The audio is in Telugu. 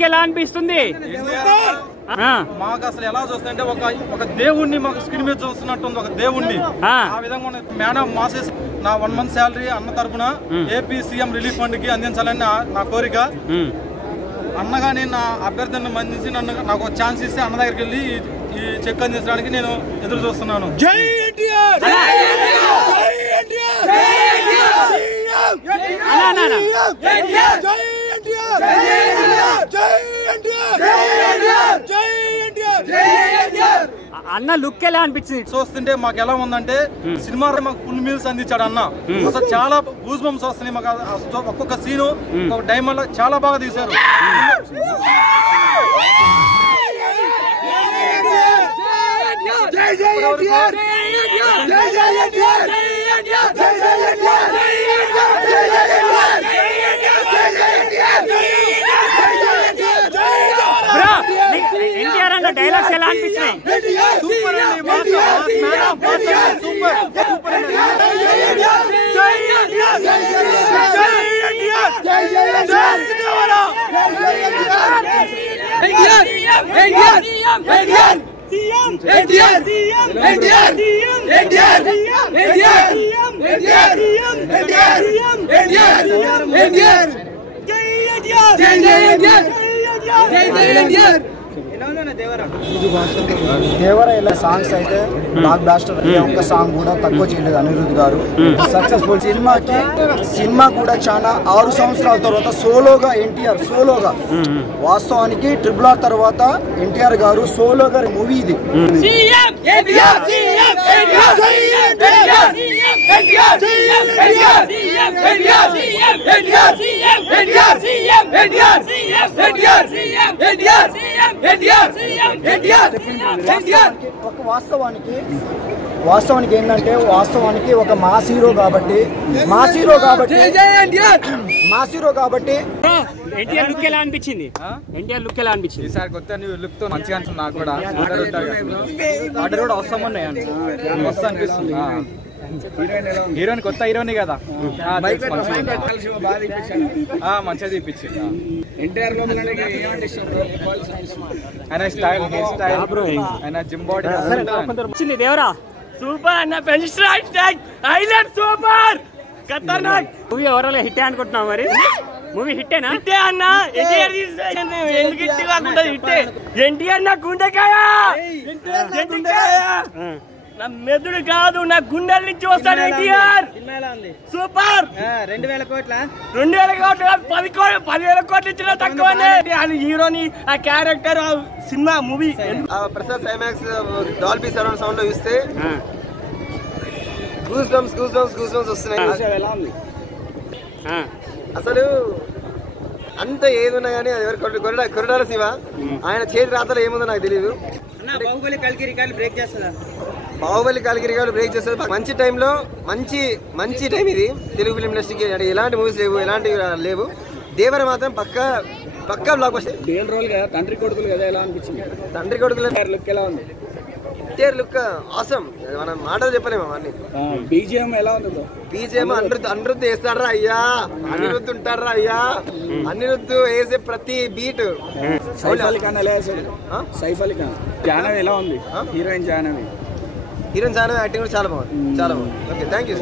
ఎలా అనిపిస్తుంది? మాకు అసలు ఎలా చూస్తుంటే ఒక దేవుణ్ణి మాకు స్క్రీన్ మీద చూస్తున్నట్టుంది. ఒక దేవుణ్ణి ఆ విధంగా మేడం మాసెస్ నా 1 month శాలరీ అన్న తరపున ఏపీ సీఎం రిలీఫ్ ఫండ్ కి అందించాలని నా కోరిక. అన్నగాని నా అభ్యర్థిని మందించి నాకు ఒక ఛాన్స్ ఇస్తే అన్న దగ్గరికి వెళ్ళి ఈ చెక్ అందించడానికి నేను ఎదురు చూస్తున్నాను. జై ఎన్టీఆర్, జై ఎన్టీఆర్, జై ఎన్టీఆర్, జై ఎన్టీఆర్, జై ఎన్టీఆర్, జై ఎన్టీఆర్, జై ఎన్టీఆర్, జై ఎన్టీఆర్, జై ఎన్టీఆర్. అన్న లుక్ ఎలా అనిపించింది? చూస్తుంటే మాకు ఎలా ఉందంటే సినిమా మాకు ఫుల్ మీల్స్ అందించాడు అన్న. అసలు చాలా గూస్ బంప్స్ వస్తున్నాయి మాకు. ఒక్కొక్క సీను ఒక డైమండ్ చాలా బాగా తీశారు. ఎన్టీఆర్ అన్న డైలాగ్స్ ఎలా అనిపించాయి? సూపర్ అండి, సూపర్ సూపర్. దేవరా ఇలా సాంగ్స్ అయితే బ్లాక్ బ్లాస్టర్. ఒక్క సాంగ్ కూడా తక్కువ చేయలేదు అనిరుద్ధ్ గారు. సక్సెస్ఫుల్ సినిమా కూడా చాలా 6 సంవత్సరాల తర్వాత సోలోగా ఎన్టీఆర్ సోలోగా, వాస్తవానికి RRR తర్వాత ఎన్టీఆర్ గారు సోలోగా మూవీ ఇది. వాస్తవానికి ఏంటంటే ఒక మాస్ హీరో కాబట్టి ఎన్టీఆర్ లుక్ ఎలా అనిపించింది? ఎన్టీఆర్ లుక్ ఎలా అనిపించింది? ఈసారి కొత్త లుక్ తో మంచిగా అనిపిస్తుంది. నాకు కూడా ఆర్డర్ కూడా అవసరం ఉన్నాయి మస్తు అనిపిస్తుంది. హీరోయిన్ కొత్త హీరోయిన్ కదా, మంచిగా తీపిచ్చింది. ఆయన స్టైల్, హెయిర్ స్టైల్, ఆయన జిమ్ బాడీ దేవరా సూపర్ అన్న. సూపర్ ఖతర్నాక్ మూవీ. ఓవరాల్ హిట్ అనుకుంటున్నాం. మరి మూవీ హిట్టేనా? హిట్టే అన్న. ఎన్టీఆర్ నా గుండెకాయ, నా మెదడు కాదు, నా గుండెల నుంచి వస్తాడు ఎన్టీఆర్. సూపర్. 2000 కోట్ల 10,000 కోట్లు ఇచ్చిన తక్కువనే. హీరోని, ఆ క్యారెక్టర్, ఆ cinema movie Prasad IMAX Dolby surround sound లో ఇస్తే గూస్ బంప్స్ వస్తున్నాయి. అసలు అంత ఏదున్నా కానీ అది ఎవరు కొరడాల శివ, ఆయన చేతి రాతలో ఏముందో నాకు తెలియదు. బాహుబలి కల్కి రికార్డు బ్రేక్ చేస్తుంది. మంచి టైంలో మంచి టైం ఇది తెలుగు ఫిల్మ్ ఇండస్ట్రీకి. ఎలాంటి మూవీస్ లేవు. దేవర మాత్రం పక్కా బ్లాక్ బస్టర్. రోల్ కదా, తండ్రి కొడుకులు కదా, ఎలా అనిపించింది? తండ్రి కొడుకుల లుక్ ఎలా ఉంది? Look awesome. మనం మాటలు చెప్పలేము అవన్నీ. బీజిఎం ఎలా ఉంది? బీజిఎం అనిరుద్ధ్ వేస్తాడరా అయ్యా, అనిరుద్ధ్ ఉంటాడరా అయ్యా. అనిరుద్ధ్ వేసే ప్రతి బీట్. సైఫ్ అలీ ఖాన్ ఎలా వేసాడు? సైఫ్ అలీ ఖాన్. జాహ్నవి ఎలా ఉంది? హీరోయిన్ జాహ్నవి యాక్టింగ్ కూడా చాలా బాగుంది. Okay, thank you.